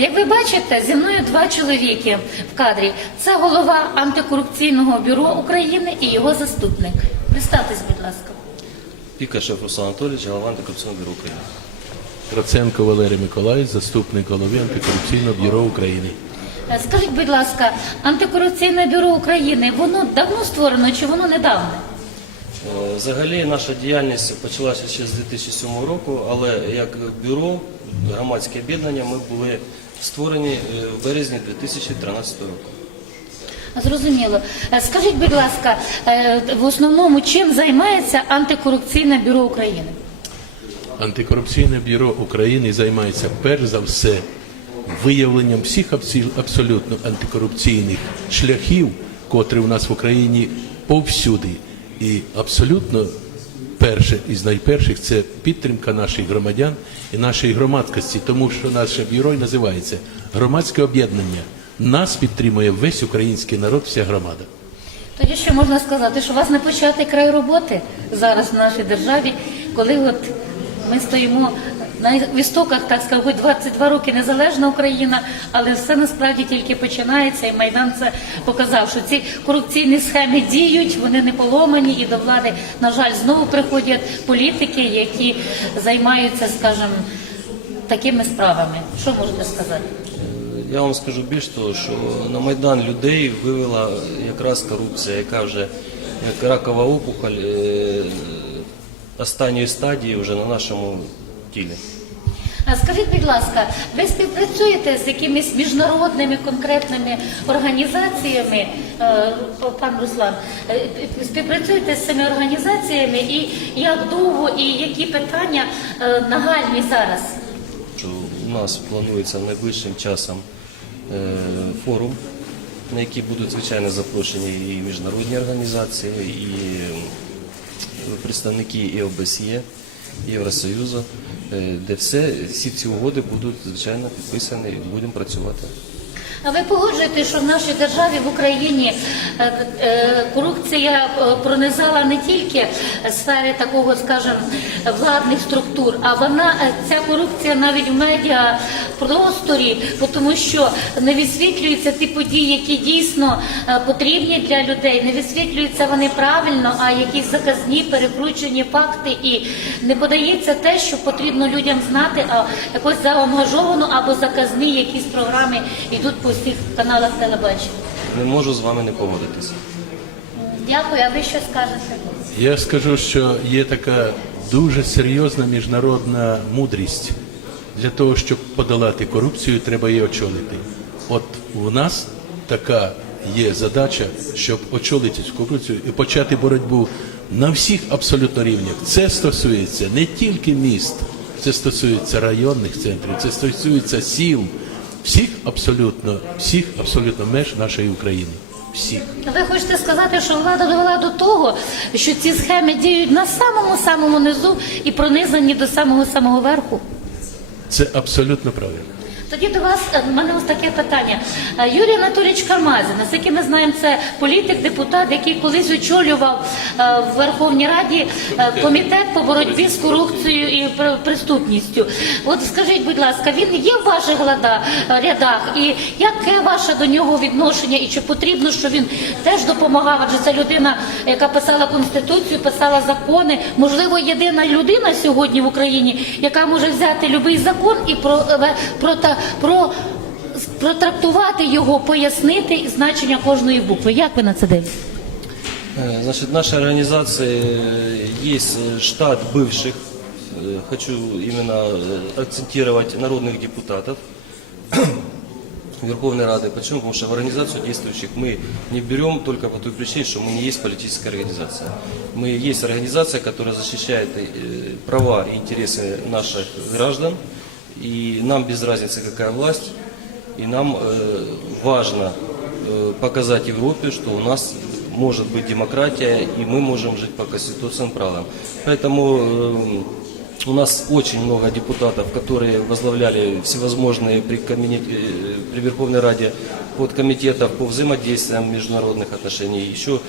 Як ви бачите, зі мною два чоловіки в кадрі. Це голова антикорупційного бюро України і його заступник. Представтесь, будь ласка. Пікашев Руслан Анатолійович, голова антикорупційного бюро України. Троценко Валерій Миколаївич, заступник голови антикорупційного бюро України. Е, Скажіть, будь ласка, антикорупційне бюро України, воно давно створено чи воно недавно? Е, Взагалі наша діяльність почалася ще з 2007 року, але як бюро, громадське об'єднання, ми були створені е, в березні 2013 року. Зрозуміло. Е, Скажіть, будь ласка, е, в основному чим займається антикорупційне бюро України? Антикорупційне бюро України займається перш за все виявленням всіх абсолютно антикорупційних шляхів, котрі у нас в Україні повсюди. І абсолютно перше із найперших це підтримка наших громадян і нашої громадськості, тому що наше бюро називається громадське об'єднання. Нас підтримує весь український народ, вся громада. Тоді що можна сказати, що у вас не початий край роботи зараз в нашій державі, коли от ми стоїмо на істоках, так сказати, хоч 22 роки незалежна Україна, але все насправді тільки починається, і Майдан це показав, що ці корупційні схеми діють, вони не поломані, і до влади, на жаль, знову приходять політики, які займаються, скажімо, такими справами. Що можете сказати? Я вам скажу більш того, що на Майдан людей вивела якраз корупція, яка вже як ракова опухоль е, останньої стадії вже на нашому тілі. А скажіть, будь ласка, ви співпрацюєте з якимись міжнародними конкретними організаціями, е, пан Руслан, е, співпрацюєте з цими організаціями і як довго і які питання е, нагальні зараз? у нас планується найближчим часом форум, на який будуть звичайно запрошені і міжнародні організації, і представники і ОБСЄ, Євросоюзу, е, де все, всі ці угоди будуть звичайно підписані будемо працювати. А ви погоджуєте, що в нашій державі в Україні е, е, корупція е, пронизала не тільки сфери такого, скажімо, владних структур, а вона ця корупція навіть в медіапросторі, бо тому що не висвітлюються ті події, які дійсно потрібні для людей, не висвітлюються вони правильно, а якісь заказні, перекручені факти, і не подається те, що потрібно людям знати, а якось заангажовано або заказні якісь програми йдуть по всіх каналах телебачення. Не можу з вами не погодитися. Дякую, а ви що скажете? Я скажу, що є така дуже серйозна міжнародна мудрість. Для того, щоб подолати корупцію, треба її очолити. От у нас така є задача, щоб очолити цю корупцію і почати боротьбу на всіх абсолютно рівнях. Це стосується не тільки міст, це стосується районних центрів, це стосується сіл, всіх абсолютно, всіх абсолютно меж нашої України. Всіх. Ви хочете сказати, що влада довела до того, що ці схеми діють на самому самому низу і пронизані до самого самого верху? Це абсолютно правильно. Тоді до вас е, в мене ось таке питання. Е, Юрій Анатолійович Кармазин, наскільки ми знаємо, це політик, депутат, який колись очолював е, в Верховній Раді комітет по боротьбі з корупцією і пр- преступністю. От скажіть, будь ласка, він є в ваших рядах, і яке ваше до нього відношення, і чи потрібно, щоб він теж допомагав? Адже це людина, яка писала конституцію, писала закони. Можливо, єдина людина сьогодні в Україні, яка може взяти будь-який закон і про, про, та- про протрактувати його, пояснити значення кожної букви. Як ви на це дивитесь? Э, Значит, в нашей организации э, есть э, штат бывших, э, хочу именно э, акцентировать народных депутатов Верховной Рады. Почему? Потому что в организацию действующих мы не берем только по той причине, что мы не есть политическая организация. Мы есть организация, которая защищает э, права и интересы наших граждан, и нам без разницы, какая власть, и нам э, важно э, показать Европе, что у нас может быть демократия, и мы можем жить по конституционным правилам. Поэтому э, у нас очень много депутатов, которые возглавляли всевозможные при, коммуни- э, при Верховной Раде подкомитетов по взаимодействиям международных отношений. Еще э,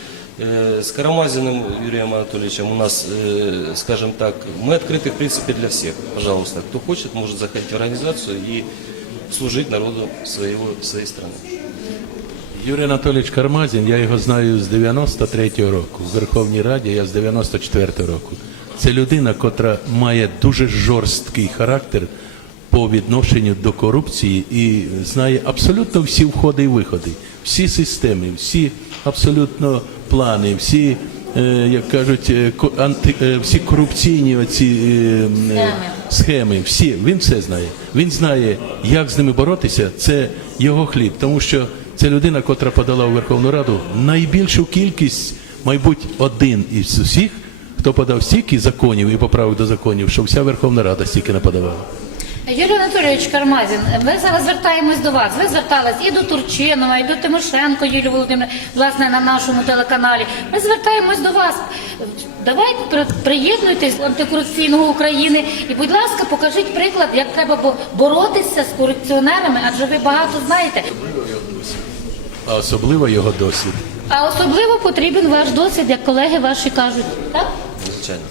с Карамазиным Юрием Анатольевичем у нас, э, скажем так, мы открыты в принципе для всех. Пожалуйста, кто хочет, может заходить в организацию и служить народу своего, своей страны. Юрій Анатолійович Кармазін, я його знаю з 93-го року. В Верховній Раді я з 94-го року. Це людина, котра має дуже жорсткий характер по відношенню до корупції і знає абсолютно всі входи і виходи, всі системи, всі абсолютно плани, всі, е, як кажуть, е, анти, е, всі корупційні оці схеми, всі, він все знає. Він знає, як з ними боротися, це його хліб, тому що це людина, котра подала у Верховну Раду найбільшу кількість, мабуть, один із усіх, хто подав стільки законів і поправок до законів, що вся Верховна Рада стільки не подавала. Юрій Анатолійович Кармазін, ми зараз звертаємось до вас. Ви звертались і до Турчинова, і до Тимошенко Юлії Володимирівни, власне, на нашому телеканалі. Ми звертаємось до вас. Давайте приєднуйтесь до антикорупційного України і, будь ласка, покажіть приклад, як треба боротися з корупціонерами, адже ви багато знаєте. А особливо його досвід. А особливо потрібен ваш досвід, як колеги ваші кажуть. Так? Звичайно.